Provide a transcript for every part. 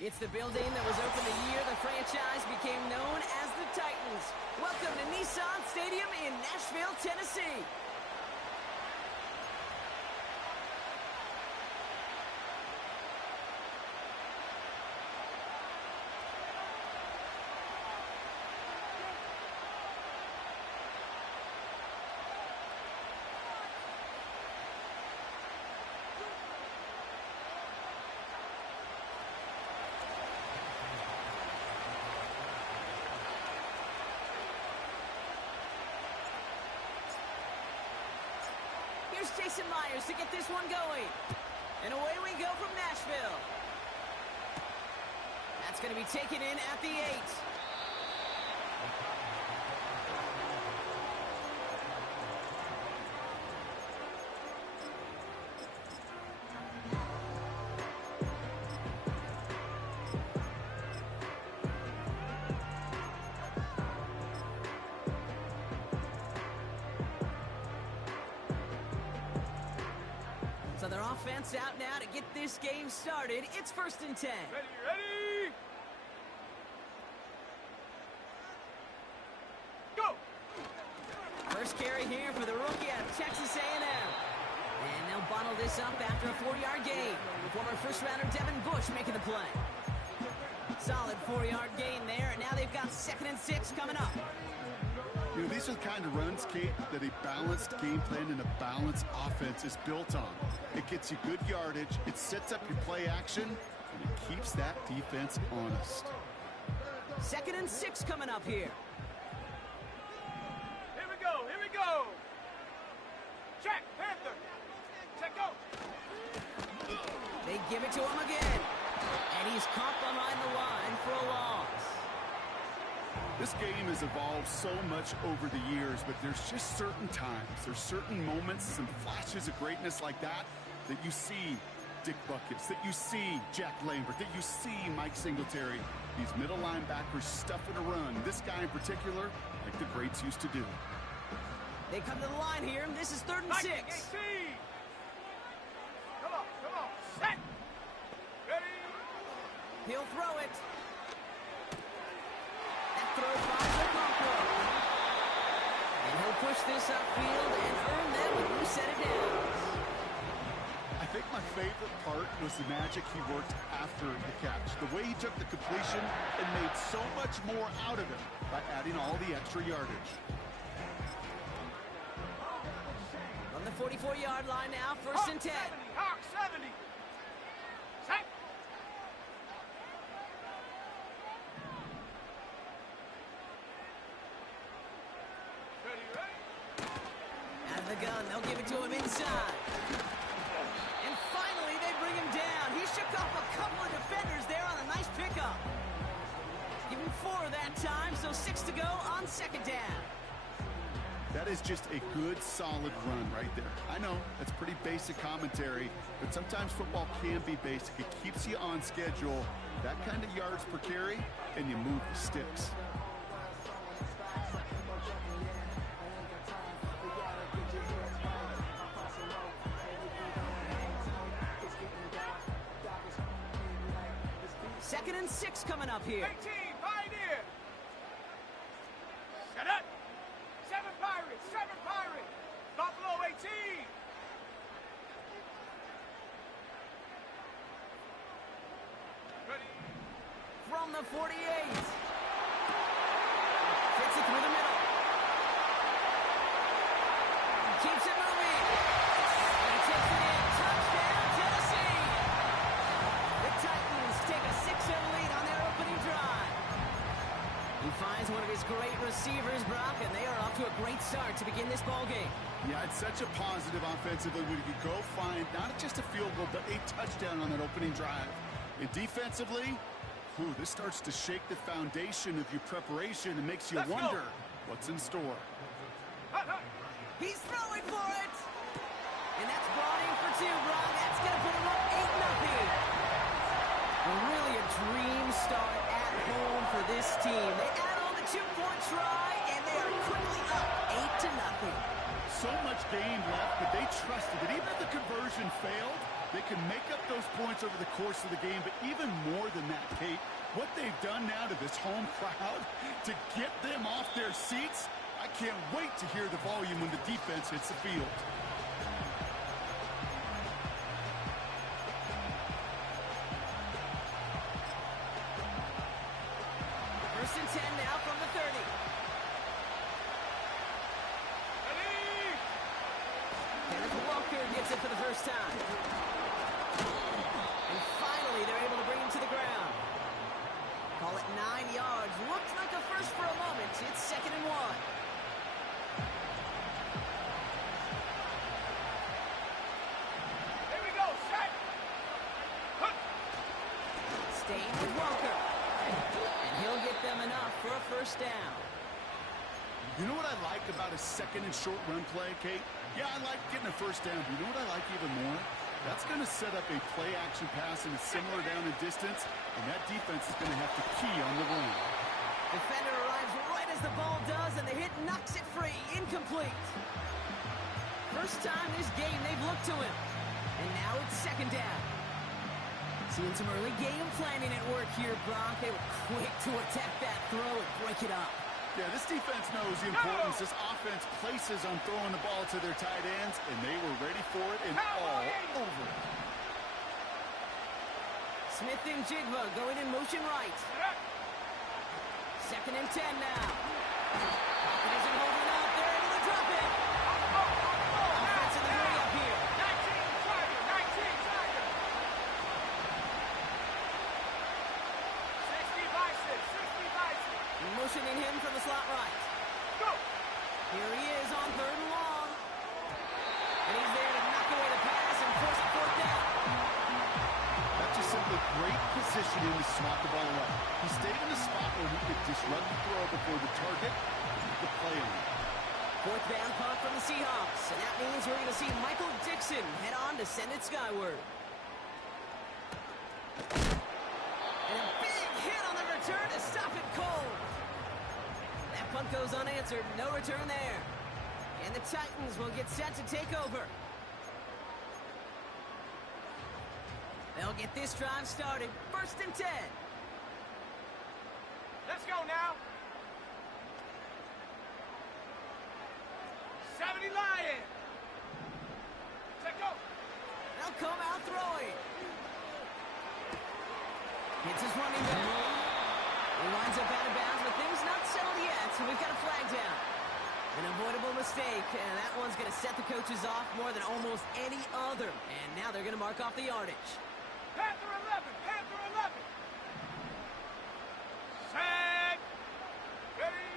It's the building that was opened the year the franchise became known as the Titans. Welcome to Nissan Stadium in Nashville, Tennessee. Here's Jason Myers to get this one going. And away we go from Nashville. That's going to be taken in at the 8. So their offense out now to get this game started. It's 1st and 10. Ready? Go! First carry here for the rookie out of Texas A&M. And they'll bundle this up after a 4-yard gain. Former first-rounder Devin Bush making the play. Solid 4-yard gain there, and now they've got 2nd and 6 coming up. You know, these are the kind of runs, Kate, that a balanced game plan and a balanced offense is built on. It gets you good yardage, it sets up your play action, and it keeps that defense honest. 2nd and 6 coming up here. Here we go! Check, Panther! Check, go! They give it to him again. And he's caught behind the line for a loss. This game has evolved so much over the years, but there's just certain times, there's certain moments, some flashes of greatness like that you see Dick Butkus, that you see Jack Lambert, that you see Mike Singletary. These middle linebackers stuffing a run. This guy in particular, like the greats used to do. They come to the line here, and this is 3rd and 6. Come on, set! Ready? He'll throw it. That throw finds Okonkwo. And he'll push this upfield and earn them with 2 set of downs. I think my favorite part was the magic he worked after the catch. The way he took the completion and made so much more out of it by adding all the extra yardage. On the 44-yard line now, 1st and 10. Hawk 70! Set! Ready? Out of the gun, they'll give it to him inside. And finally, they bring him down. He shook off a couple of defenders there on a nice pickup. Give him 4 that time, so 6 to go on 2nd down. That is just a good, solid run right there. I know, that's pretty basic commentary, but sometimes football can be basic. It keeps you on schedule, that kind of yards per carry, and you move the sticks. Second and 6 coming up here. 18, Pioneer! Set up! 7 Pirates! Buffalo 18! Ready? From the 48. Gets it through the middle. Keeps it moving. And he takes it in. Touchdown, Tennessee. The Titans take a 6-0 lead on their opening drive. He finds one of his great receivers, Brock, and they are off to a great start to begin this ball game. Yeah, it's such a positive offensively when you could go find not just a field goal, but a touchdown on that opening drive. And defensively, this starts to shake the foundation of your preparation and makes you wonder what's in store. He's throwing for it! And that's brought in for 2, Brock. That's going to put him up 8-0. Really a dream start at home for this team. They add on the 2-point try, and they are quickly up 8-0. So much game left, but they trusted that even if the conversion failed, They can make up those points over the course of the game, but even more than that, Kate, what they've done now to this home crowd to get them off their seats, I can't wait to hear the volume when the defense hits the field. First and 10 now from the 30. Kenneth Walker gets it for the first time. And finally, they're able to bring him to the ground. Call it 9 yards. Looked like a first for a moment. It's 2nd and 1. Here we go, set. Staying with Walker. And he'll get them enough for a first down. You know what I like about a second and short run play, Kate? Yeah, I like getting a first down, but you know what I like even more? That's going to set up a play-action pass in a similar down and distance, and that defense is going to have to key on the run. Defender arrives right as the ball does, and the hit knocks it free. Incomplete. First time this game they've looked to him. And now it's 2nd down. Seeing some early game planning at work here, Brock. They were quick to attack that throw and break it up. Yeah, this defense knows the importance this offense places on throwing the ball to their tight ends, and they were ready for it and all over it. Smith and Jigba going in motion right. 2nd and 10 now. It isn't holding up. They're able to drop it. Offense in the hurry up here. 19 Tiger. 60 Bison. Motioning him from the slot right. Go. Here he is on 3rd and long. And he's there to knock away the pass and force a 4th down. That's just simply great positioning to swat the ball away. He stayed in a spot where he could disrupt the throw before the target and put the play on it. 4th down punt from the Seahawks. And that means we're going to see Michael Dixon head on to send it skyward. And a big hit on the return to stop it cold. That punt goes unanswered. No return there. And the Titans will get set to take over. They'll get this drive started. 1st and 10. Let's go now. 70 Lion. Let's go. They'll come out throwing. Hits his running back. He winds up out of bounds, but things not settled yet, so we've got a flag down. An avoidable mistake, and that one's going to set the coaches off more than almost any other. And now they're going to mark off the yardage. Panther 11. Set. Ready.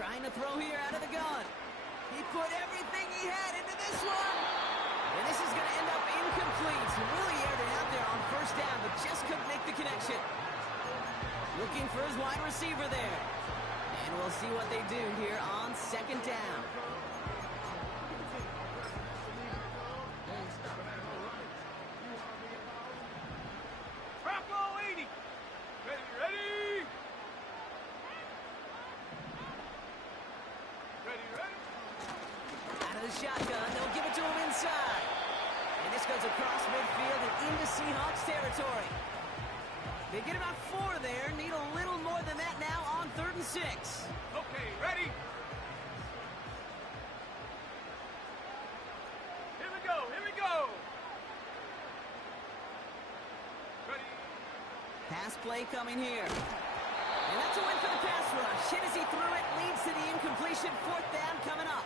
Trying to throw here out of the gun. He put everything he had into this one. And this is going to end up incomplete. Really aired it out there on 1st down, but just couldn't make the connection. Looking for his wide receiver there. And we'll see what they do here on 2nd down. Bronco 80. Ready. Out of the shotgun, they'll give it to him inside. And this goes across midfield and into Seahawks territory. They get about 4 there, need a little more than that now on 3rd and 6. Okay, ready. Here we go. Ready. Pass play coming here. And that's a win for the pass rush. Hit as he threw it, leads to the incompletion. 4th down coming up.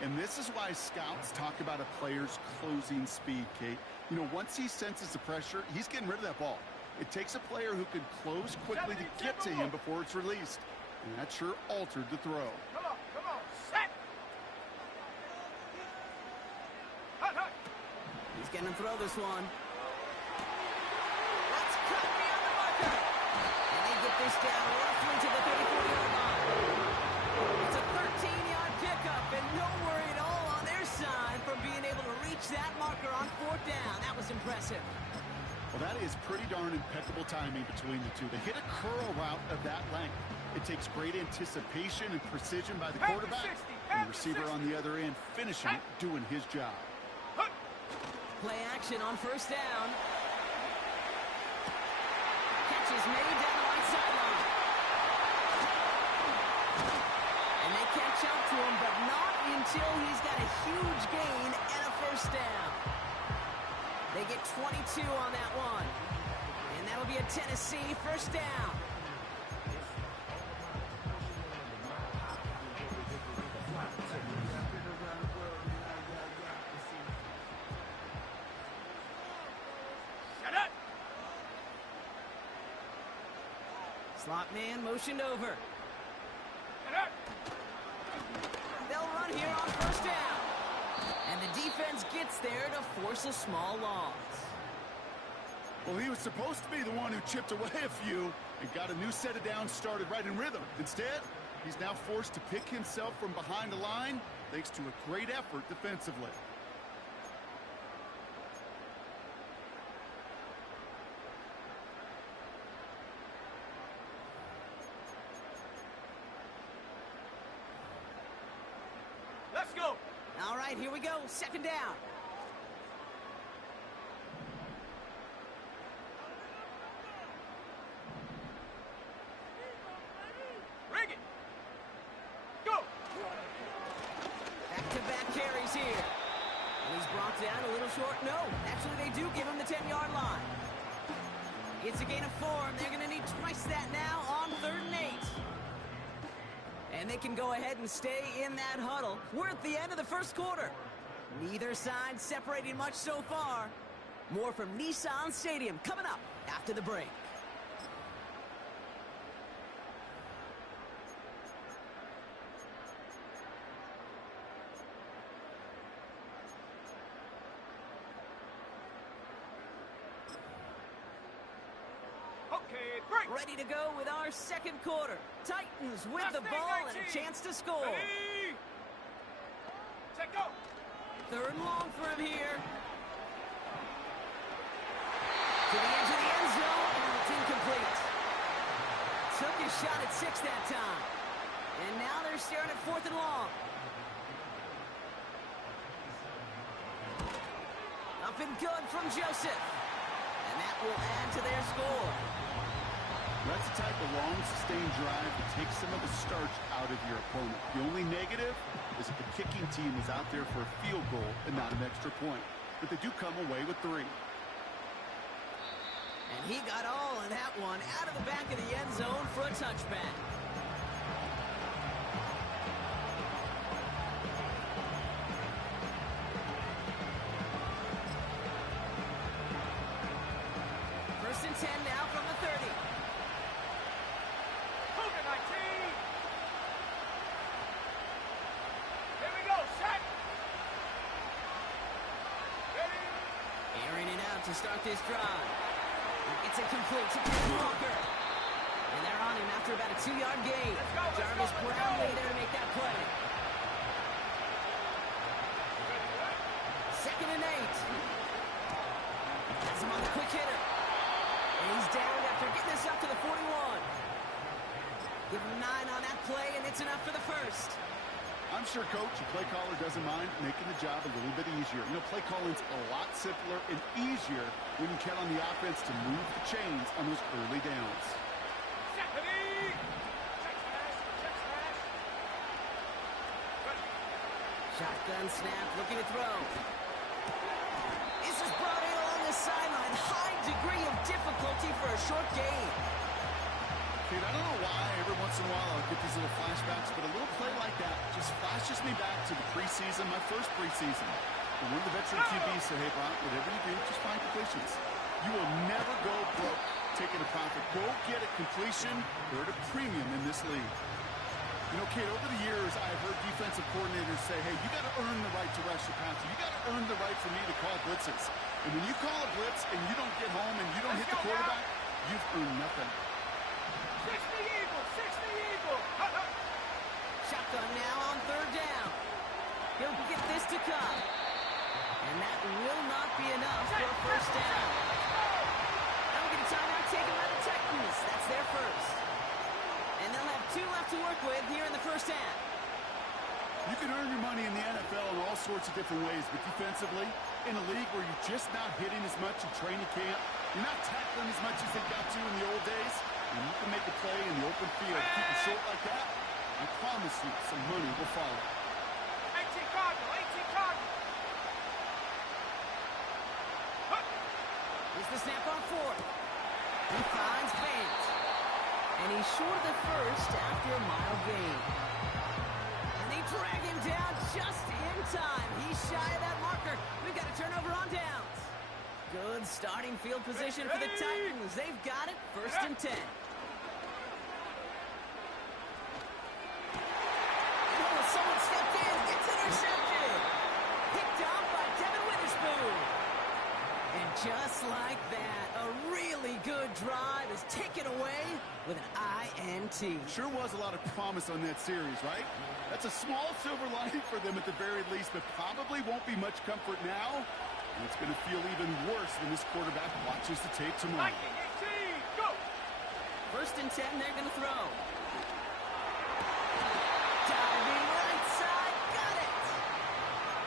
And this is why scouts talk about a player's closing speed, Kate. You know, once he senses the pressure, he's getting rid of that ball. It takes a player who can close quickly to get to him before it's released. And that sure altered the throw. Come on. Set. Hut. He's going to throw this one. That's cut beyond the marker. And they get this down roughly to the 34-yard line. It's a 13-yard pickup, and no worry at all on their side from being able to reach that marker on 4th down. That was impressive. Well, that is pretty darn impeccable timing between the two. They hit a curl route of that length. It takes great anticipation and precision by the quarterback, and the receiver on the other end finishing it, doing his job. Play action on first down. Catch is made down the right sideline. And they catch up to him, but not until he's got a huge gain and a first down. They get 22 on that one. And that'll be a Tennessee first down. Slot man motioned over. They'll run here on first down. And the defense gets there to force a small loss. Well, he was supposed to be the one who chipped away a few and got a new set of downs started right in rhythm. Instead, he's now forced to pick himself from behind the line thanks to a great effort defensively. Let's go. All right, here we go. Second down. Bring it. Go. Back-to-back carries here. And he's brought down a little short. No, actually they do give him the 10-yard line. It's a gain of 4, and they're going to need twice that now on 3rd and 8. And they can go ahead and stay in that huddle. We're at the end of the first quarter. Neither side separating much so far. More from Nissan Stadium coming up after the break. Okay, break. Ready to go with our second quarter. Titans with the ball and a chance to score. Ready. Set go. 3rd and long for him here. To the edge of the end zone, and it's incomplete. Took his shot at 6 that time. And now they're staring at 4th and long. Up and good from Joseph. And that will add to their score. That's the type of long, sustained drive that takes some of the starch out of your opponent. The only negative is that the kicking team is out there for a field goal and not an extra point. But they do come away with 3. And he got all of that one out of the back of the end zone for a touchback. First and 10 now from the 30. Cougar 19. Here we go. Set. Ready. Airing it out to start this drive. It's incomplete to Kenneth Walker. And they're on him after about a 2-yard gain. Jarvis Brownlee there to make that play. 2nd and 8. Has him on the quick hitter. And he's down after getting this up to the 41. Give him 9 on that play, and it's enough for the first. I'm sure, Coach, your play caller doesn't mind making the job a little bit easier. You know, play calling's a lot simpler and easier when you count on the offense to move the chains on those early downs. Set. Ready. Check smash. Check smash. Ready. Shotgun snap, looking to throw. This is brought in along the sideline. High degree of difficulty for a short gain. Kid, I don't know why every once in a while I'll get these little flashbacks, but a little play like that just flashes me back to the preseason, my first preseason. And one of the veteran QBs said, hey, Brock, whatever you do, just find completions. You will never go broke taking a profit. Go get a completion. They're at a premium in this league. You know, kid, over the years, I've heard defensive coordinators say, hey, you got to earn the right to rush the passer. You got to earn the right for me to call blitzes. And when you call a blitz and you don't get home and you don't hit the quarterback, you've earned nothing. 60 Eagle. 60 Eagle. Shotgun now on 3rd down. He'll get this to come. And that will not be enough for a first down. That'll get a timeout taken by the Titans. That's their first. And they'll have 2 left to work with here in the first half. You can earn your money in the NFL in all sorts of different ways, but defensively, in a league where you're just not hitting as much in training camp, you're not tackling as much as they got to in the old days, and you can make a play in the open field, keep it short like that, I promise you some money will follow. 18 Cardinal, 18 Cardinal. Here's the snap on fourth. He finds Fant. And he's short of the first after a mile gain. And they drag him down just in time. He's shy of that marker. We've got a turnover on downs. Good starting field position for the Titans. They've got it, 1st and 10. Oh, someone stepped in. It's intercepted. Picked off by Devin Witherspoon. And just like that, a really good drive is taken away with an INT. Sure was a lot of promise on that series, right? That's a small silver lining for them at the very least, but probably won't be much comfort now. And it's going to feel even worse when this quarterback watches the tape tomorrow. 19, 18, go! 1st and 10, they're going to throw. Diving right side, got it!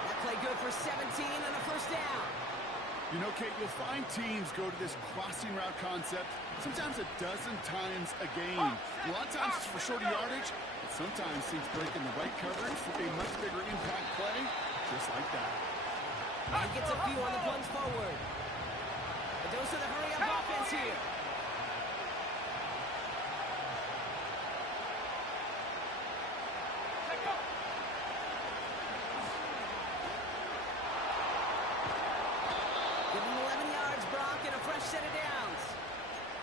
That play good for 17 and a 1st down. You know, Kate, you'll find teams go to this crossing route concept sometimes a dozen times a game. A lot of times it's for shorter yardage, but sometimes teams break in the right coverage for a much bigger impact play, just like that. He gets a few on the plunge forward. A dose of the hurry-up offense here. Let go! Give him 11 yards, Brock, and a fresh set of downs.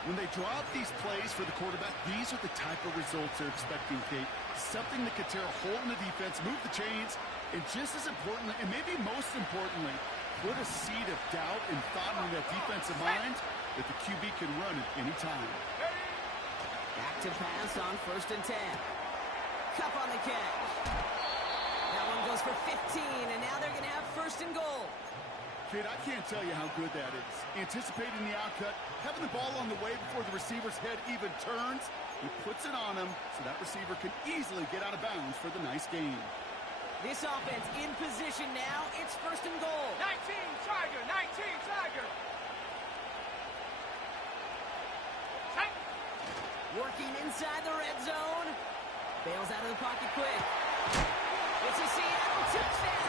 When they draw up these plays for the quarterback, these are the type of results they're expecting, Kate. Something that could tear a hole in the defense, move the chains, and just as importantly, and maybe most importantly, put a seed of doubt and thought in that defensive mind that the QB can run at any time. Back to pass on 1st and 10. Cup on the catch. That one goes for 15, and now they're going to have 1st and goal. Kid, I can't tell you how good that is. Anticipating the outcut, having the ball on the way before the receiver's head even turns, he puts it on him so that receiver can easily get out of bounds for the nice gain. This offense in position now. It's 1st and goal. 19 Tiger, 19 Tiger. Set. Working inside the red zone. Bails out of the pocket quick. It's a Seattle touchdown.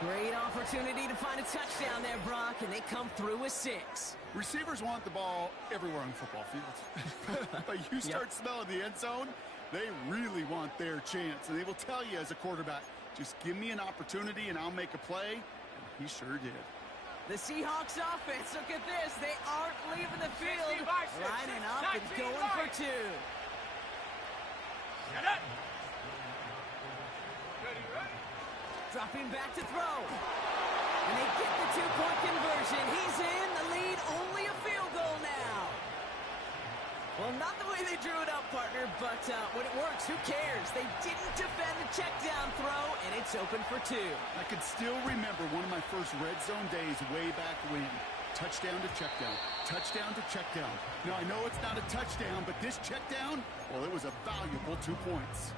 Great opportunity to find a touchdown there, Brock, and they come through with 6. Receivers want the ball everywhere on football fields. But you start smelling the end zone, they really want their chance. And they will tell you as a quarterback, just give me an opportunity and I'll make a play. And he sure did. The Seahawks offense, look at this. They aren't leaving the field. Lining up and going for 2. Get it. Ready, ready. Dropping back to throw. And they get the 2-point conversion. He's in. The lead, only a field goal now. Well, not the way they drew it up, partner, but when it works, who cares? They didn't defend the check down throw, and it's open for 2. I can still remember one of my first red zone days way back when. Touchdown to check down. Touchdown to check down. Now, I know it's not a touchdown, but this check down, well, it was a valuable 2 points.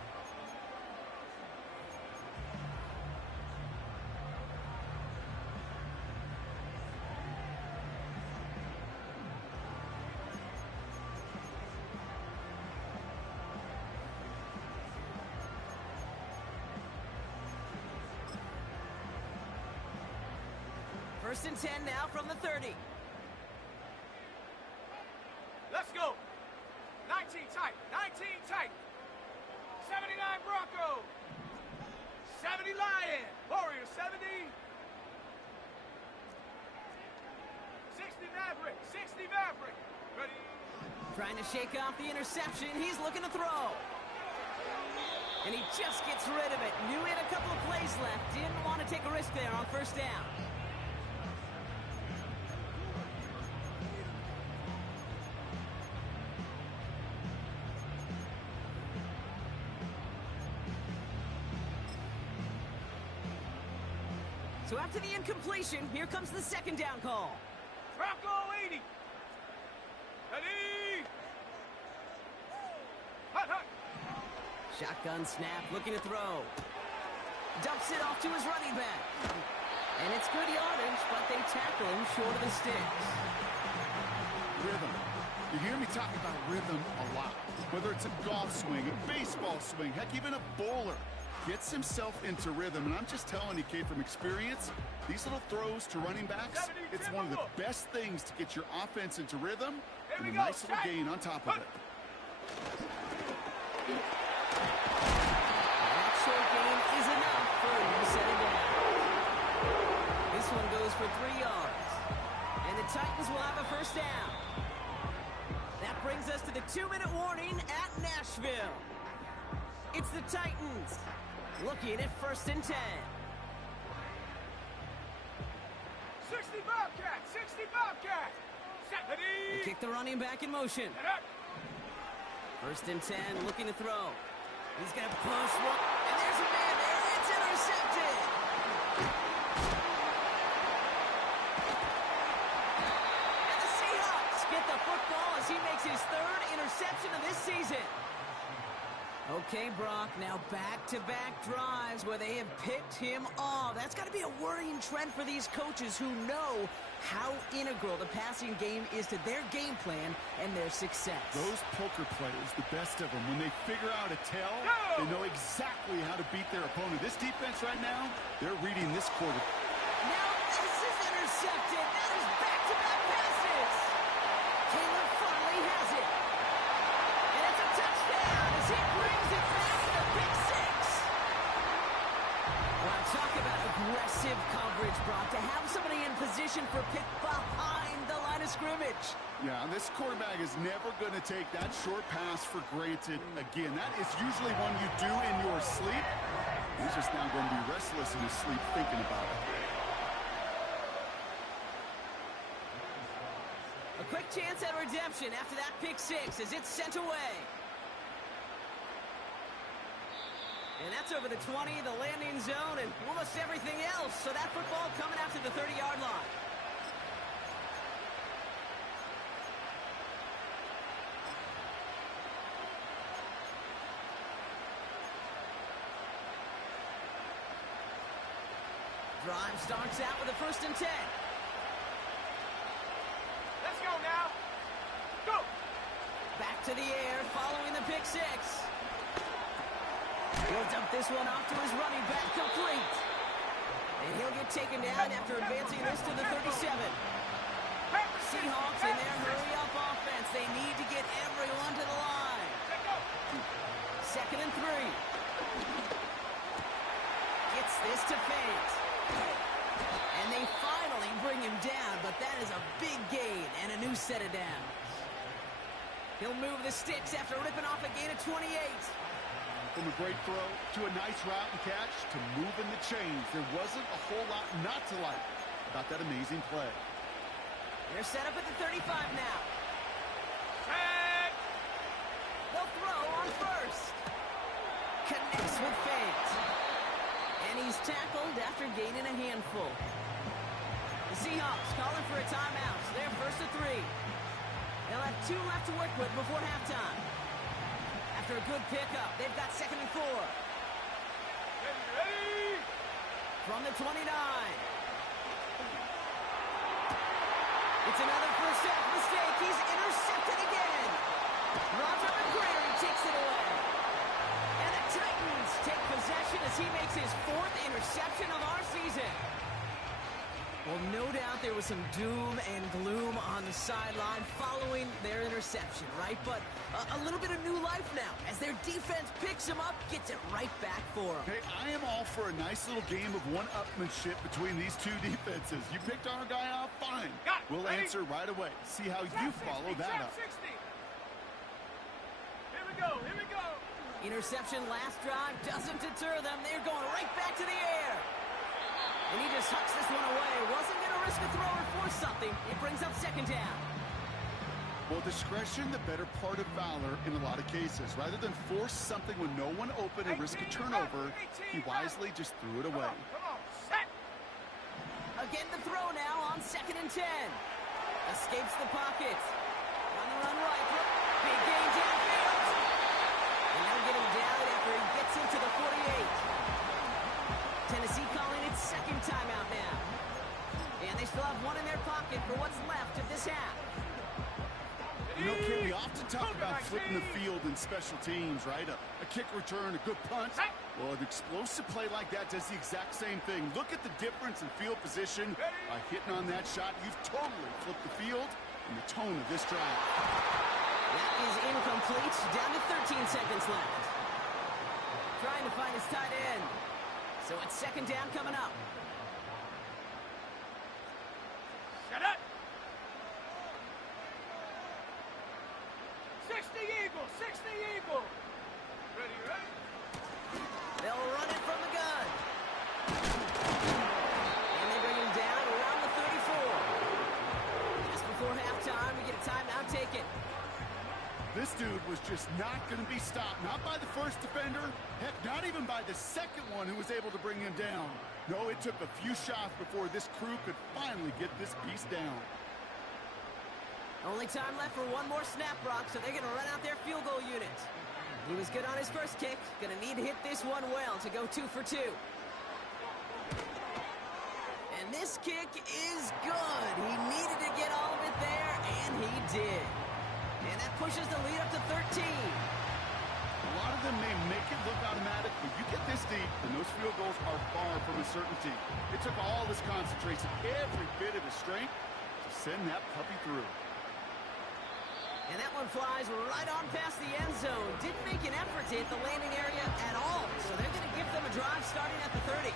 First and 10 now from the 30. Let's go. 19 tight. 19 tight. 79 Bronco. 70 Lion. Warrior 70. 60 Maverick. 60 Maverick. Ready. Trying to shake off the interception. He's looking to throw. And he just gets rid of it. Knew he had a couple of plays left. Didn't want to take a risk there on 1st down. So after the incompletion, here comes the 2nd down call. Bronco 80. Ready. Hut, hut. Shotgun snap, looking to throw. Dumps it off to his running back. And it's good yardage, but they tackle him short of the sticks. Rhythm. You hear me talk about rhythm a lot. Whether it's a golf swing, a baseball swing, heck, even a bowler gets himself into rhythm. And I'm just telling you, Kate, from experience, these little throws to running backs, it's one of the best things to get your offense into rhythm and a nice little gain on top of it. That short gain is enough for him to set it down. This one goes for 3 yards. And the Titans will have a first down. That brings us to the 2-minute warning at Nashville. It's the Titans looking at 1st and 10. 60 Bobcat! 60 Bobcat! Set. They kick the running back in motion. 1st and 10, looking to throw. He's going to push one, and there's a man there. It's intercepted. And the Seahawks get the football as he makes his 3rd interception of this season. Okay, Brock, now back-to-back drives where they have picked him off. That's got to be a worrying trend for these coaches who know how integral the passing game is to their game plan and their success. Those poker players, the best of them, when they figure out a tell, they know exactly how to beat their opponent. This defense right now, they're reading this quarter. Now this is intercepted. That is back-to-back passes. Taylor Farley has it. And it's a touchdown as he brings it back to the pick 6. Well, talk about aggressive coverage, Brock, to have somebody in position for pick behind the line of scrimmage. Yeah, this quarterback is never going to take that short pass for granted again. That is usually one you do in your sleep. He's just now going to be restless in his sleep thinking about it. A quick chance at redemption after that pick 6 as it's sent away. And that's over the 20, the landing zone, and almost everything else. So that football coming out to the 30-yard line. Drive starts out with a 1st and 10. Let's go now. Go. Back to the air following the pick 6. He'll dump this one off to his running back, complete. And he'll get taken down after advancing this to the 37. Seahawks in their hurry-up offense. They need to get everyone to the line. 2nd and 3. Gets this to Fant. And they finally bring him down, but that is a big gain and a new set of downs. He'll move the sticks after ripping off a gain of 28. From a great throw to a nice route and catch to moving the chains, there wasn't a whole lot not to like about that amazing play. They're set up at the 35 now. Tag. They'll throw on 1st. Connects with Fant. And he's tackled after gaining a handful. The Seahawks calling for a timeout. So they're 1st and 3. They'll have 2 left to work with before halftime. After a good pickup, they've got 2nd and 4. Ready. From the 29. It's another first half mistake. He's intercepted again. Roger McCreary takes it away. And the Titans take possession as he makes his 4th interception of our season. Well, no doubt there was some doom and gloom on the sideline following their interception, right? But a little bit of new life now as their defense picks him up, gets it right back for him. Hey, I am all for a nice little game of one-upmanship between these two defenses. You picked our guy off, fine. We'll answer right away. See how you follow that up. 60. Here we go. Here we go. Interception last drive doesn't deter them. They're going right back to the air. And he just hucks this one away. Wasn't going to risk a throw or force something. It brings up 2nd down. Well, discretion, the better part of valor in a lot of cases. Rather than force something when no one open and risk a turnover, he wisely just threw it away. Come on. Set. Again, the throw now on 2nd and 10. Escapes the pocket. On the run right. Big gain downfield. And they'll get him down after a pocket for what's left of this half. You know, Ken, we often talk about flipping the field in special teams, right? A kick return, a good punt. Well, an explosive play like that does the exact same thing. Look at the difference in field position. By hitting on that shot, you've totally flipped the field and the tone of this drive. That is incomplete. Down to 13 seconds left. Trying to find his tight end. So it's second down coming up. Shut up! 60 Eagle! 60 Eagle! Ready, ready? They'll run it from the gun. And they bring him down around the 34. Just before halftime, we get a timeout taken. This dude was just not going to be stopped. Not by the first defender. Heck, not even by the second one who was able to bring him down. No, it took a few shots before this crew could finally get this piece down. Only time left for one more snap, Brock, so they're going to run out their field goal unit. He was good on his first kick. Going to need to hit this one well to go 2 for 2. And this kick is good. He needed to get all of it there, and he did. And that pushes the lead up to 13. A lot of them may make it look automatic, but you get this deep, and those field goals are far from a certainty. It took all his concentration, every bit of his strength, to send that puppy through. And that one flies right on past the end zone. Didn't make an effort to hit the landing area at all. So they're going to give them a drive starting at the 30.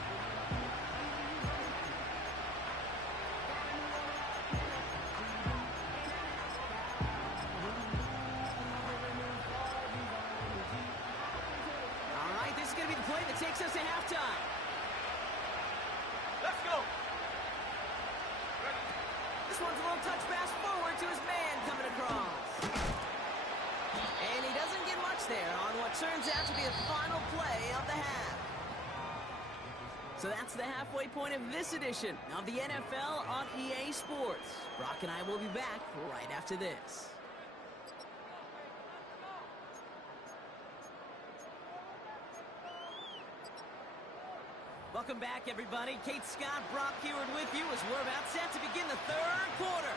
All right, this is going to be the play that takes us to halftime. Let's go! This one's a little touch pass forward to his man coming across. And he doesn't get much there on what turns out to be the final play of the half. So that's the halfway point of this edition of the NFL on EA Sports. Brock and I will be back right after this. Welcome back, everybody. Kate Scott, Brock Huard with you as we're about set to begin the third quarter.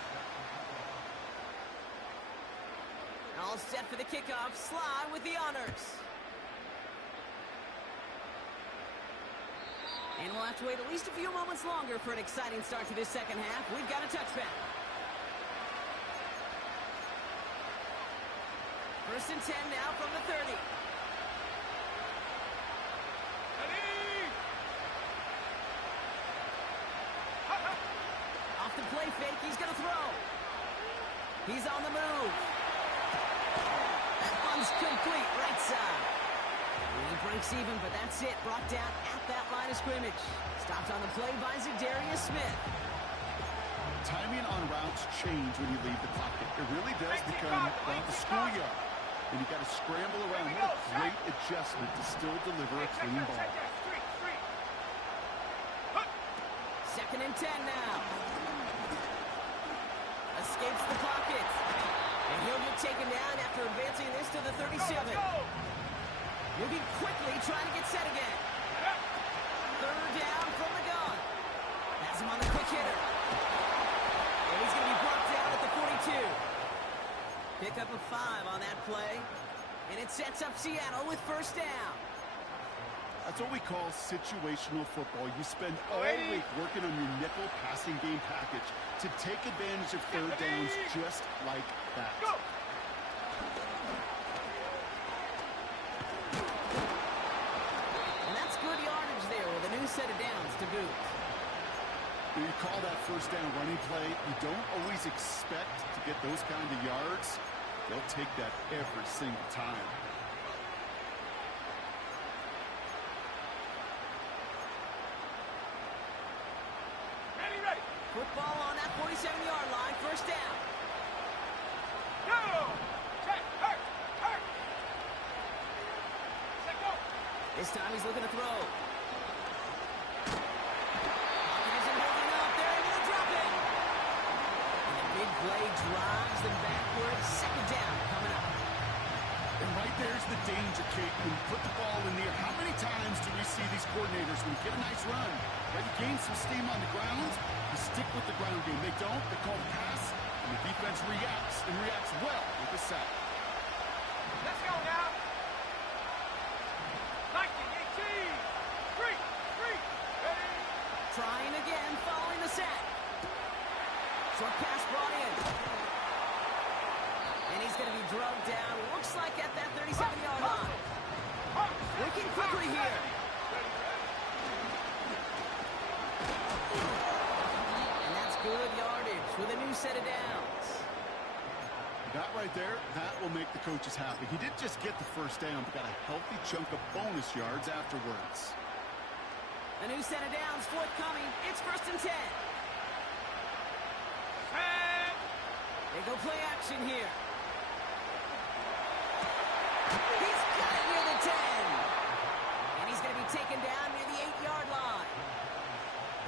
All set for the kickoff. Slide with the honors. And we'll have to wait at least a few moments longer for an exciting start to this second half. We've got a touchback. First and 10 now from the 30. Off the play fake, he's going to throw. He's on the move. That one's complete, right side. He breaks even, but that's it. Brought down at that line of scrimmage. Stopped on the play by Zadarius Smith. Timing on routes change when you leave the pocket. It really does become like the schoolyard. And you got to scramble around. What a great adjustment to still deliver a clean ball. Second and 10 now. Escapes the pocket. And he'll get taken down after advancing this to the 37. Moving quickly, trying to get set again. Third down from the gun. Has him on the quick hitter. And he's going to be brought down at the 42. Pick up a 5 on that play. And it sets up Seattle with first down. That's what we call situational football. You spend all week working on your nickel passing game package to take advantage of third downs just like that. Go! And that's good yardage there with a new set of downs to boot. When you call that first down running play, you don't always expect to get those kind of yards. They'll take that every single time. Football on that 47-yard line, first down. Go! Check, hurt, hurt. Set, go. This time he's looking to throw. Pocket isn't holding up. They're able to drop it. And the big play drives them backwards. Second down coming up. And right there's the danger danger, Kate, when you put the ball in the air. How many times do we see these coordinators, when you get a nice run, right, you gain some steam on the ground, you stick with the ground game. They don't. They call the pass, and the defense reacts, and reacts well with the sack. Let's go now. 19, 18. Free. Ready. Trying again, following the sack. Short pass brought in. And he's going to be drugged down. Looks like at that 37-yard line. Working quickly here. And that's good yardage with a new set of downs. That right there, that will make the coaches happy. He didn't just get the first down, but got a healthy chunk of bonus yards afterwards. A new set of downs forthcoming. It's 1st and 10. They go play action here. He's got it near the 10. And he's going to be taken down near the 8-yard line.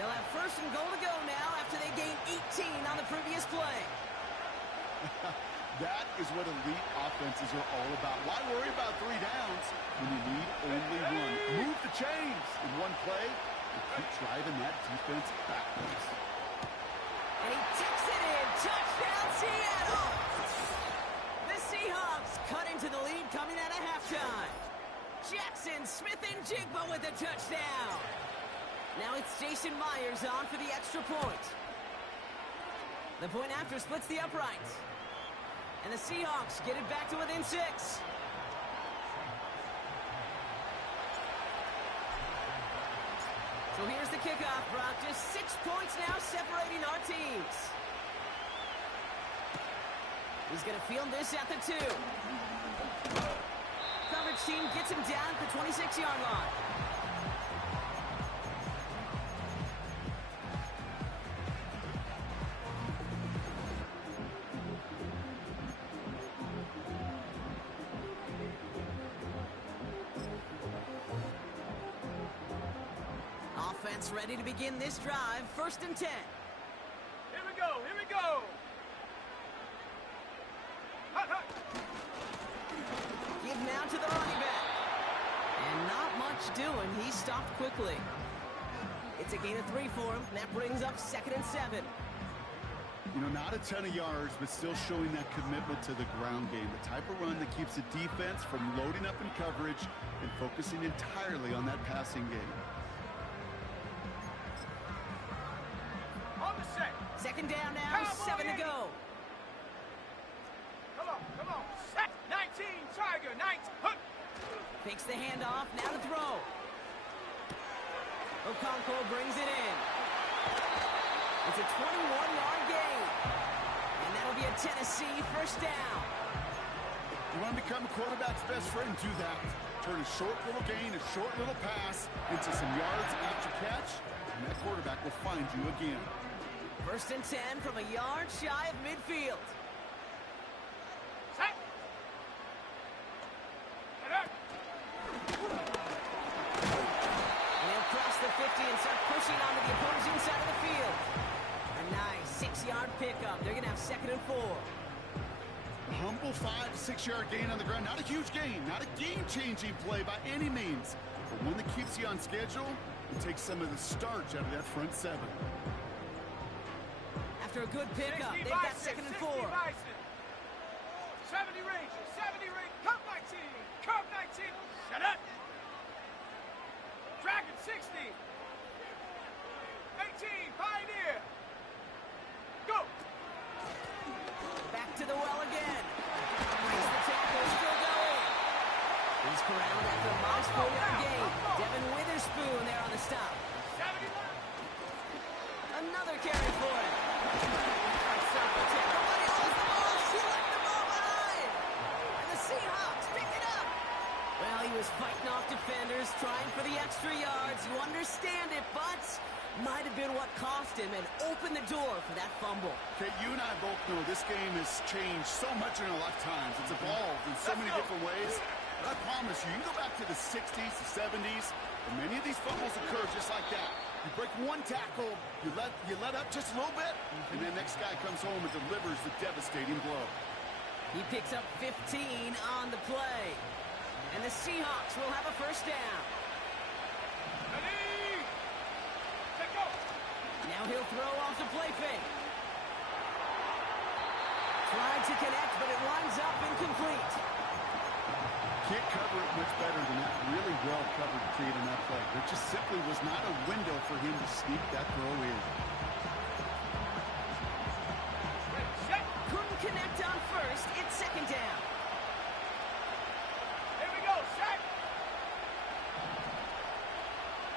They'll have 1st and goal to go now after they gained 18 on the previous play. That is what elite offenses are all about. Why worry about 3 downs when you need only one? Move the chains in one play and keep driving that defense backwards. And he takes it in. Touchdown, Seattle! The Seahawks cut into the lead coming out of halftime. Jackson Smith-Njigba with a touchdown. Now it's Jason Myers on for the extra point. The point after splits the uprights. And the Seahawks get it back to within 6. So here's the kickoff, Brock. Just 6 points now separating our teams. He's going to field this at the 2. Coverage team gets him down at the 26-yard line. Offense ready to begin this drive. 1st and 10. Here we go. Give now to the running back. And not much doing. He stopped quickly. It's a gain of 3 for him. And that brings up 2nd and 7. You know, not a ton of yards, but still showing that commitment to the ground game. The type of run that keeps the defense from loading up in coverage and focusing entirely on that passing game. On the set. 2nd down now, 7 to go. Come on. Set. 19, Tiger. 19. Hook. Takes the handoff, now to throw. Okonkwo brings it in. It's a 21-yard gain. And that'll be a Tennessee 1st down. You want to become a quarterback's best friend? Do that. Turn a short little gain, a short little pass into some yards after catch, and that quarterback will find you again. 1st and 10 from a yard shy of midfield. Set. Get up. And he'll cross the 50 and start pushing onto the opposing side of the field. A nice 6-yard pickup. They're going to have 2nd and 4. Humble 5 to 6-yard gain on the ground. Not a huge gain, not a game-changing play by any means, but one that keeps you on schedule and takes some of the starch out of that front 7. After a good pickup, 60 they've got Bison, 2nd and 60 4. Bison. 70 Rangers, 70 Rangers. Curve 19, curve 19. Shut up. Dragon 60. 18, Pioneer. Go. Back to the well again. Brings the tackle, still going. He's corralled after a modest 4-yard gain. Devin Witherspoon there on the stop. 71. Another carry for him. Nobody owns the ball. She left the ball behind. And the Seahawks pick it up. Well, he was fighting off defenders, trying for the extra yards. You understand it, but might have been what cost him and opened the door for that fumble. Okay, you and I both know this game has changed so much in our lifetimes. It's evolved in so many different ways. But I promise you, you can go back to the 60s, the 70s, and many of these fumbles occur just like that. You break one tackle, you let up just a little bit, and then next guy comes home and delivers the devastating blow. He picks up 15 on the play. And the Seahawks will have a first down. Ready? Set, go. Now he'll throw off the play fake. Tried to connect, but it winds up incomplete. Can't cover it much better than that. Really well covered, Kate, in that play. There just simply was not a window for him to sneak that throw in. Ready, set. Couldn't connect on first. It's second down. Here we go, set.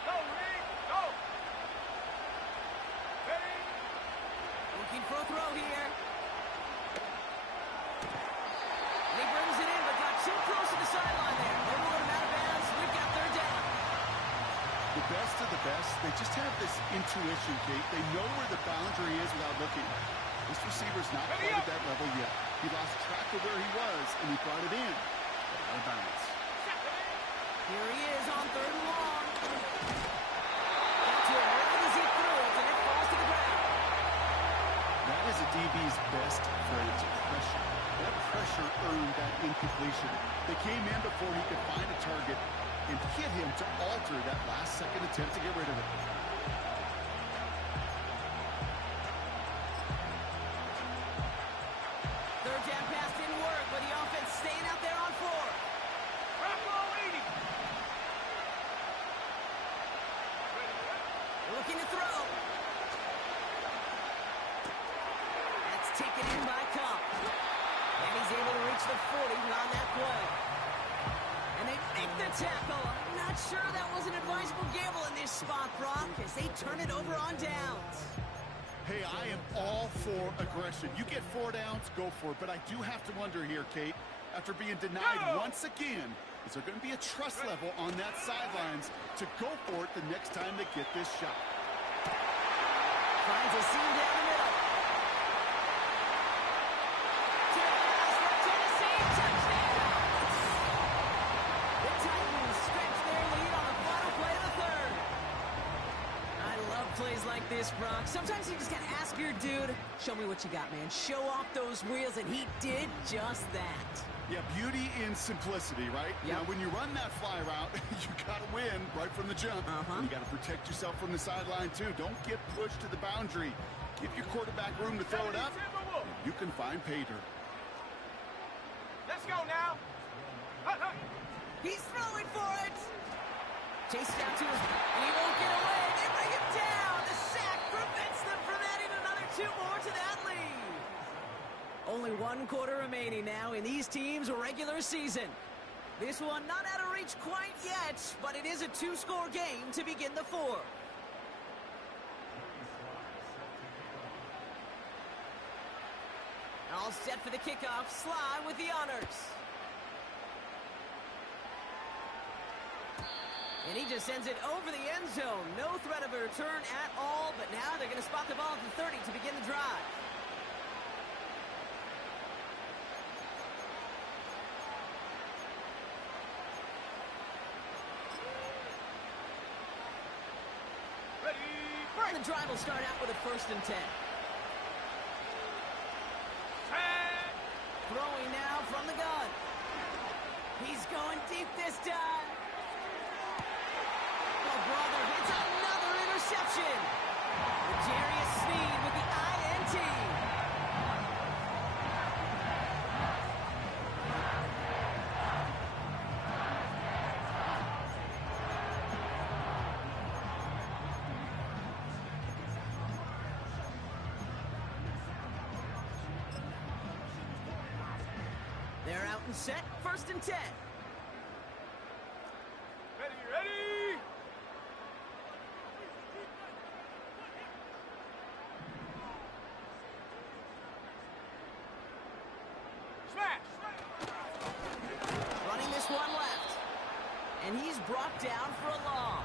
Go, Reed, go. Ready? Looking for a throw here. And he brings it in, but got too close to the sideline there. They're moving him out of bounds. We've got third down. The best of the best, they just have this intuition, Kate. They know where the boundary is without looking. This receiver's not quite at that level yet. He lost track of where he was, and he brought it in. But out of bounds. Set, ready? Here he is on third and long. Got to him right as he threw it, and it falls to the ground. That is a DB's best friend, pressure. That pressure earned that incompletion. They came in before he could find a target and hit him to alter that last-second attempt to get rid of it. Third down pass didn't work, but the offense staying out there on four. Drop ball 80. Looking to throw. That's taken in by Cup. And he's able to reach the 40 on that play. And they make the tackle. I'm not sure that was an advisable gamble in this spot, Brock, as they turn it over on downs. Hey, I am all for aggression. You get 4 downs, go for it. But I do have to wonder here, Kate, after being denied once again, is there going to be a trust level on that sidelines to go for it the next time they get this shot? Finds a seam down the middle. To the pass for Tennessee, touchdown! The Titans stretch their lead on the final play of the third. I love plays like this, Brock. Sometimes you just gotta ask your dude, show me what you got, man. Show off those wheels, and he did just that. Yeah, beauty in simplicity, right? Yep. Now, when you run that fly route, you got to win right from the jump. And you got to protect yourself from the sideline, too. Don't get pushed to the boundary. Give your quarterback room to throw it up. You can find pay dirt. Let's go now. Hut, hut. He's throwing for it. Chase down to his. He won't get away. They bring him down. The sack prevents them from adding another 2 more to that lead. Only 1 quarter remaining now in these teams' regular season. This one not out of reach quite yet, but it is a 2-score game to begin the 4th. All set for the kickoff. Sly with the honors. And he just sends it over the end zone. No threat of a return at all, but now they're going to spot the ball at the 30 to begin the drive. Ready, And the drive will start out with a 1st and 10. set. Throwing now from the gun. He's going deep this time. Oh, brother, it's another interception. L'Jarius Sneed with the INT. They're out and set. 1st and 10. Ready, ready. Smash. Running this one left. And he's brought down for a loss.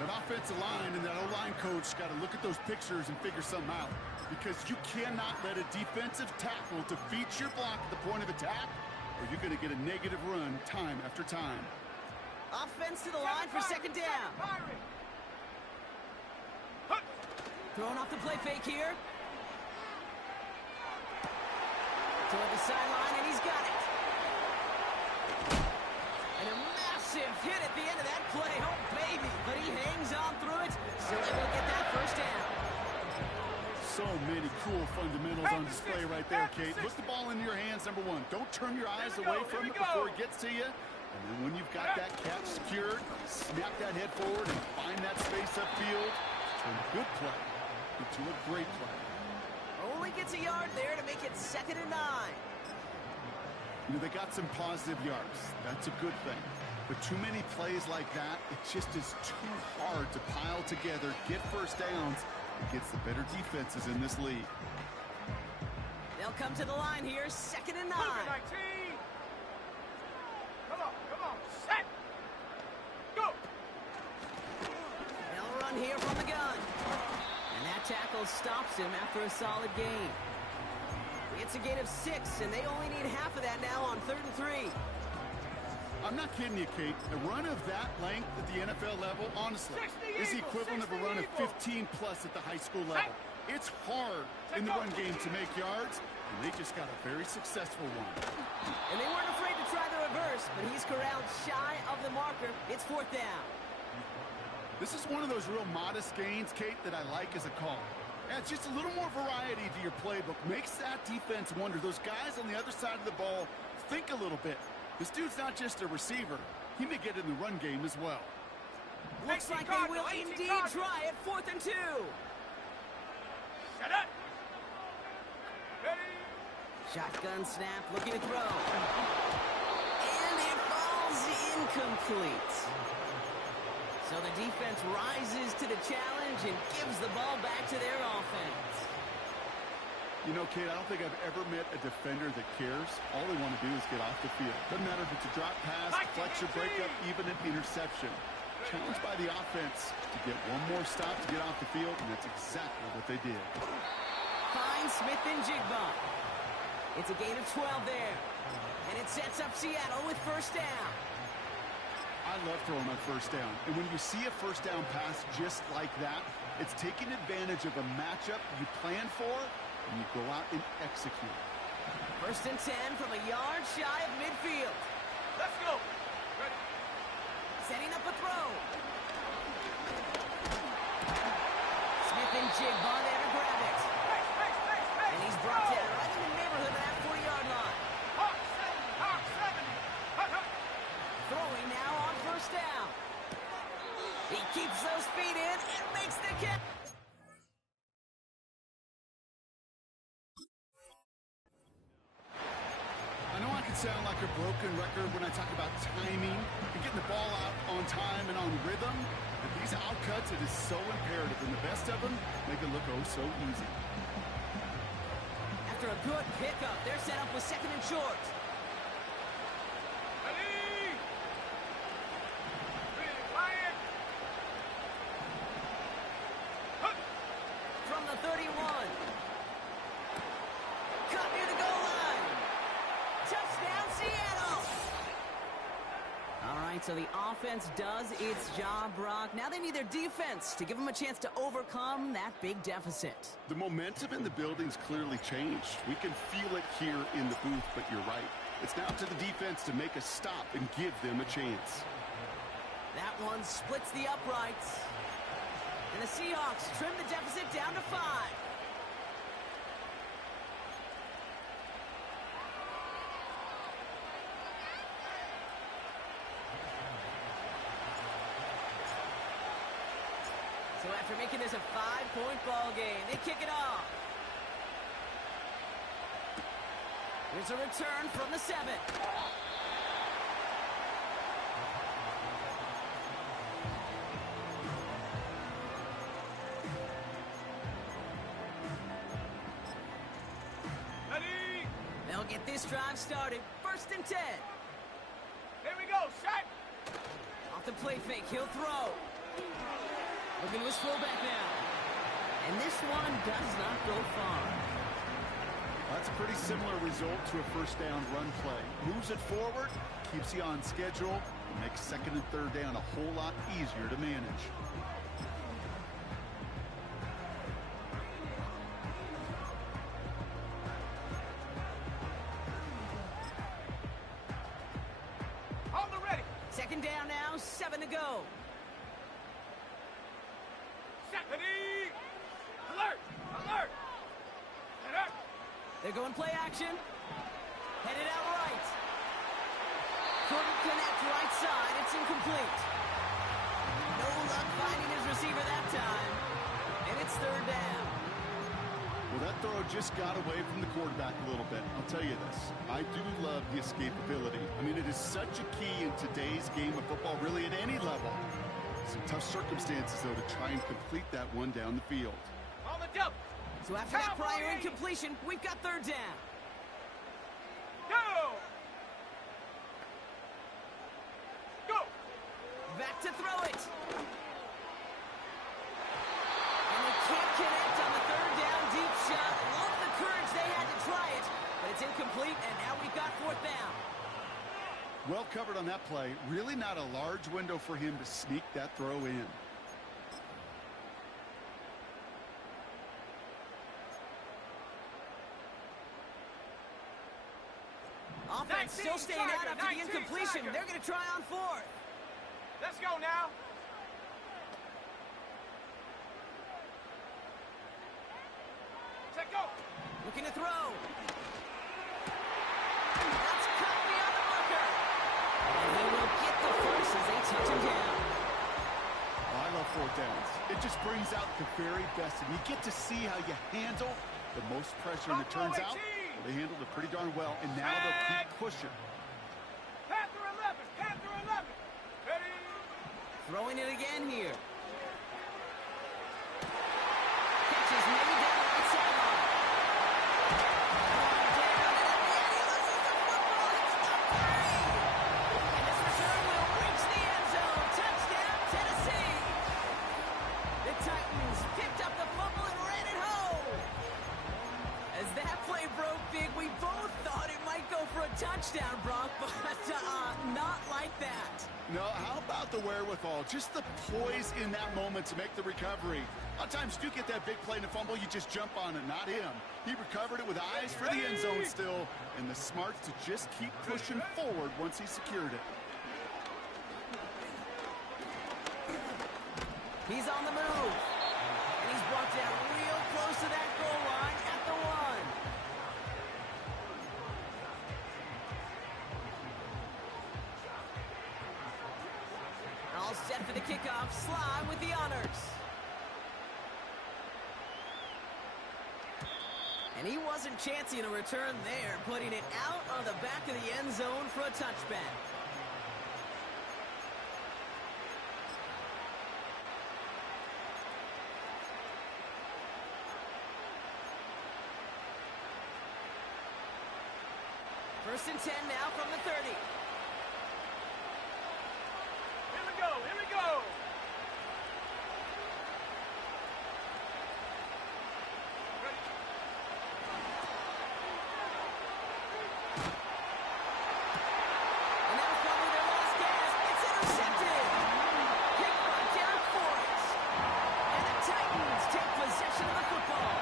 That offensive line and that O-line coach got to look at those pictures and figure something out. Because you cannot let a defensive tackle defeat your block at the point of attack, or you're going to get a negative run time after time. Offense to the line for 2nd down. Hut. Throwing off the play fake here. Toward the sideline, and he's got it. hit at the end of that play. Oh, baby. But he hangs on through it. Still able to get that first down. So many cool fundamentals on display right there, Kate. Put the ball into your hands, number one. Don't turn your eyes away from it before it gets to you. And then when you've got that catch secured, snap that head forward and find that space upfield. Turn a good play into a great play. Only gets a yard there to make it 2nd and 9. You know, they got some positive yards. That's a good thing. But too many plays like that, it just is too hard to pile together, get first downs, against the better defenses in this league. They'll come to the line here, 2nd and 9. Come on, set. Go. They'll run here from the gun. And that tackle stops him after a solid gain. It's a gain of 6, and they only need half of that now on 3rd and 3. I'm not kidding you, Kate. A run of that length at the NFL level, honestly, is the equivalent of a run of 15-plus at the high school level. It's hard in the run game to make yards, and they just got a very successful one. And they weren't afraid to try the reverse, but he's corralled shy of the marker. It's 4th down. This is one of those real modest gains, Kate, that I like as a call. Adds just a little more variety to your playbook. Makes that defense wonder. Those guys on the other side of the ball think a little bit. This dude's not just a receiver. He may get in the run game as well. Looks like they will indeed try it. 4th and 2. Shut up. Ready. Shotgun snap, looking to throw. And it falls incomplete. So the defense rises to the challenge and gives the ball back to their offense. You know, Kate, I don't think I've ever met a defender that cares. All they want to do is get off the field. Doesn't matter if it's a drop pass, deflection, breakup, even an interception. Challenged by the offense to get one more stop to get off the field, and that's exactly what they did. Finds Smith and Jigba. It's a gain of 12 there. And it sets up Seattle with first down. I love throwing on first down. And when you see a first down pass just like that, it's taking advantage of a matchup you plan for, and you go out and execute. 1st and 10 from a yard shy of midfield. Let's go. Ready. Setting up a throw. Smith and Jigba there to grab it. Pace. And he's brought down right in the neighborhood of that 40-yard line. Hawk 70. Hut. Throwing now on first down. He keeps those feet in and makes the catch. I know I can sound like a broken record when I talk about timing and getting the ball out on time and on rhythm, but these out cuts, it is so imperative, and the best of them make it look oh so easy. After a good pickup, they're set up with 2nd and short. Ready. Quiet. Hut. From the 31. Cut near the goal line. Touchdown, Seattle. All right, so the offense does its job, Brock. Now they need their defense to give them a chance to overcome that big deficit. The momentum in the building's clearly changed. We can feel it here in the booth, but you're right. It's now to the defense to make a stop and give them a chance. That one splits the uprights. And the Seahawks trim the deficit down to 5. So after making this a 5-point ball game, they kick it off. Here's a return from the 7. Ready. They'll get this drive started. 1st and 10. Here we go. Set. Off the play fake, he'll throw. Looking to his fullback now. And this one does not go far. That's a pretty similar result to a first down run play. Moves it forward, keeps you on schedule, and makes 2nd and 3rd down a whole lot easier to manage. Second down now, 7 to go. Ready! Alert! Alert! Alert! They're going play action. Headed out right. Couldn't connect right side. It's incomplete. No luck finding his receiver that time. And it's third down. Well, that throw just got away from the quarterback a little bit. I'll tell you this. I do love the escapability. I mean, it is such a key in today's game of football, really at any level. Some tough circumstances, though, to try and complete that one down the field. On the double! So after that prior incompletion, we've got third down. Go! Go! Back to throw it. And they can't connect on the third down deep shot. Love the courage they had to try it, but it's incomplete, and now we've got fourth down. Well covered on that play. Really not a large window for him to sneak that throw in. Offense still staying out after the incompletion. They're going to try on fourth. Let's go now. Check go. Looking to throw. That's cut beyond the marker. And he will get the first as they touch him down. Oh, I love fourth downs. It just brings out the very best, and you get to see how you handle the most pressure, and it turns out they handled it pretty darn well, and now they'll keep pushing. Panther 11, Panther 11. Ready? Throwing it again here. Catches maybe down the right sideline. Down, and at the end he loses the football. It's the 3. And this return will reach the end zone. Touchdown, Tennessee. The Titans picked up the fumble and ran it home. As that play broke big, we both thought it might go for a touchdown, Brock, but not like that. No, how about the wherewithal? Just the poise in that moment to make the recovery. A lot of times you get that big play and a fumble, you just jump on it, not him. He recovered it with eyes for the end zone still, and the smarts to just keep pushing forward once he secured it. He's on the move. And he's brought down real close to that goal line at the 1. All set for the kickoff. Slime with the honors. And he wasn't chancing a return there, putting it out on the back of the end zone for a touchback. First and 10 now from the 30. Here we go, here we go. Ready? And that was probably their last gasp. It's intercepted. Picked by Derek Forrest. And the Titans take possession of the football.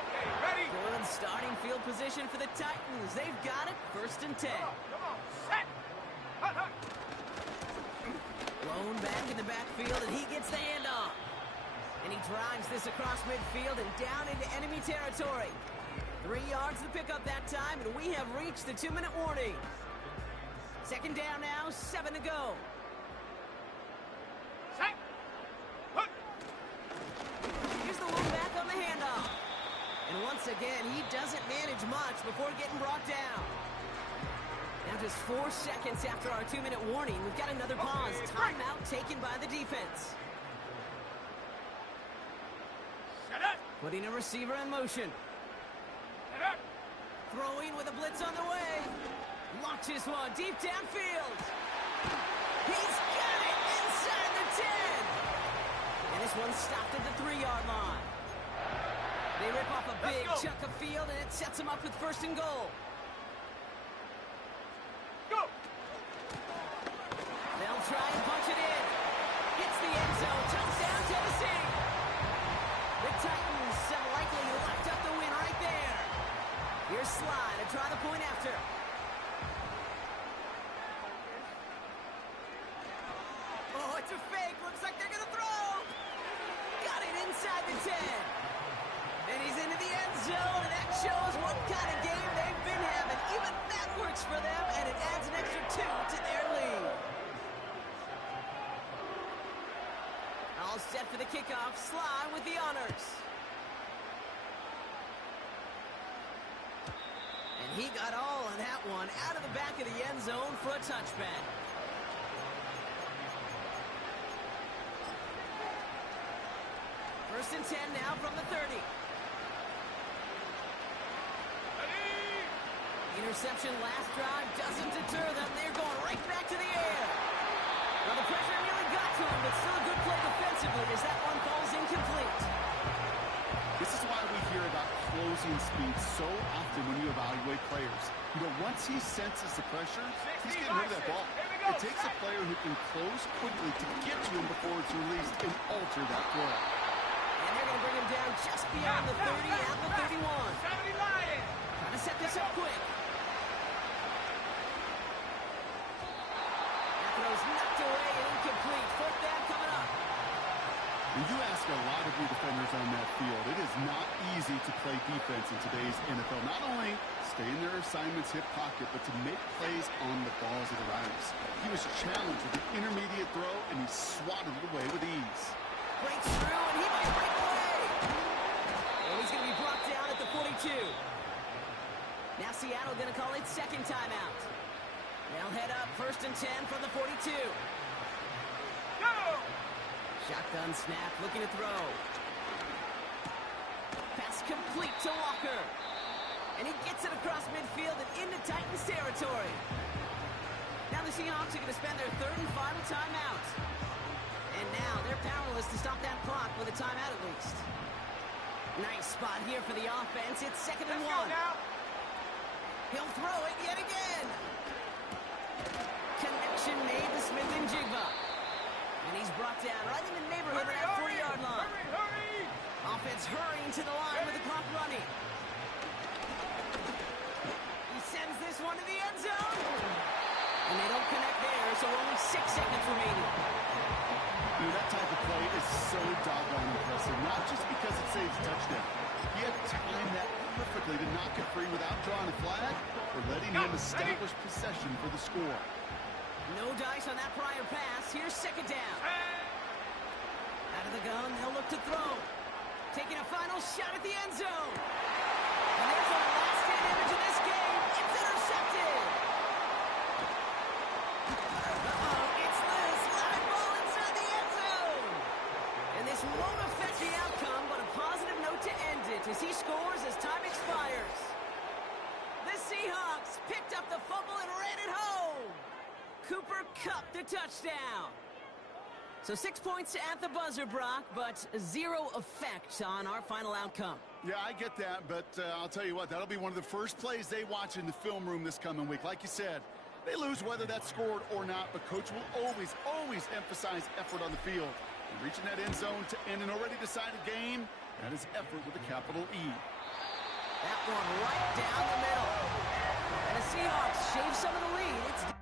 Okay, ready? Good starting field position for the Titans. They've got it. First and 10. Come on, set. Hut, hut. Blown back in the backfield, and he gets the handoff. And he drives this across midfield and down into enemy territory. 3 yards to pick up that time, and we have reached the 2-minute warning. Second down now, 7 to go. Set. Hut. Here's the one back on the handoff. And once again, he doesn't manage much before getting brought down. Now just 4 seconds after our 2-minute warning, we've got another pause. Timeout taken by the defense. Set up. Putting a receiver in motion. Set up. Throwing with a blitz on the way. Launches one deep downfield. He's got it inside the 10. And this one stopped at the 3-yard line. They rip off a big chunk of field, and it sets them up with first and goal. Go. They'll try and punch it in. Hits the end zone. Touchdown, Tennessee. The Titans have likely locked up the win right there. Here's Sly to try the point after. to fake. Looks like they're going to throw. Got it inside the 10. And he's into the end zone, and that shows what kind of game they've been having. Even that works for them, and it adds an extra 2 to their lead. All set for the kickoff. Sly with the honors. And he got all on that one, out of the back of the end zone for a touchback. First and 10 now from the 30. Interception last drive doesn't deter them. They're going right back to the air. Well, the pressure nearly got to him, but still a good play defensively as that one falls incomplete. This is why we hear about closing speed so often when you evaluate players. You know, once he senses the pressure, he's getting rid of that ball. It takes a player who can close quickly to get to him before it's released and alter that throw. And they're going to bring him down just beyond the 30 at the 31. Trying to set this up quick. Throw's knocked away and incomplete. Fourth down coming up. When you ask a lot of your defenders on that field, it is not easy to play defense in today's NFL. Not only stay in their assignment's hip pocket, but to make plays on the ball as it arrives. He was challenged with an intermediate throw, and he swatted it away with ease. Breaks through, and he might break away. And he's going to be brought down at the 42. Now Seattle going to call its second timeout. They'll head up first and 10 from the 42. Go! Shotgun snap, looking to throw. Pass complete to Walker. And he gets it across midfield and into Titans territory. Now the Seahawks are going to spend their third and final timeout. And now they're powerless to stop that clock with a timeout at least. Nice spot here for the offense. It's second and 1. He'll throw it yet again. Connection made to Smith and Jigba. And he's brought down right in the neighborhood of that 40-yard line. Hurry! Offense hurrying to the line with the clock running. He sends this one to the end zone. And they don't connect there, so only 6 seconds remaining. You know, that type of play is so doggone impressive, not just because it saves a touchdown. He had timed that perfectly to knock it free without drawing a flag or letting him establish possession for the score. No dice on that prior pass. Here's second down. Out of the gun, they'll look to throw. Taking a final shot at the end zone. And there's the last hit image of this game. It's intercepted. It's loose. Live ball inside the end zone. And this won't affect the outcome, but a positive note to end it as he scores as time expires. The Seahawks picked up the fumble and ran it home. Cooper Kupp the touchdown. So 6 points at the buzzer, Brock, but 0 effect on our final outcome. Yeah, I get that, but I'll tell you what, that'll be one of the first plays they watch in the film room this coming week. Like you said, they lose whether that's scored or not, but Coach will always emphasize effort on the field. And reaching that end zone to end an already decided game, that is effort with a capital E. That one right down the middle. And the Seahawks shave some of the lead. It's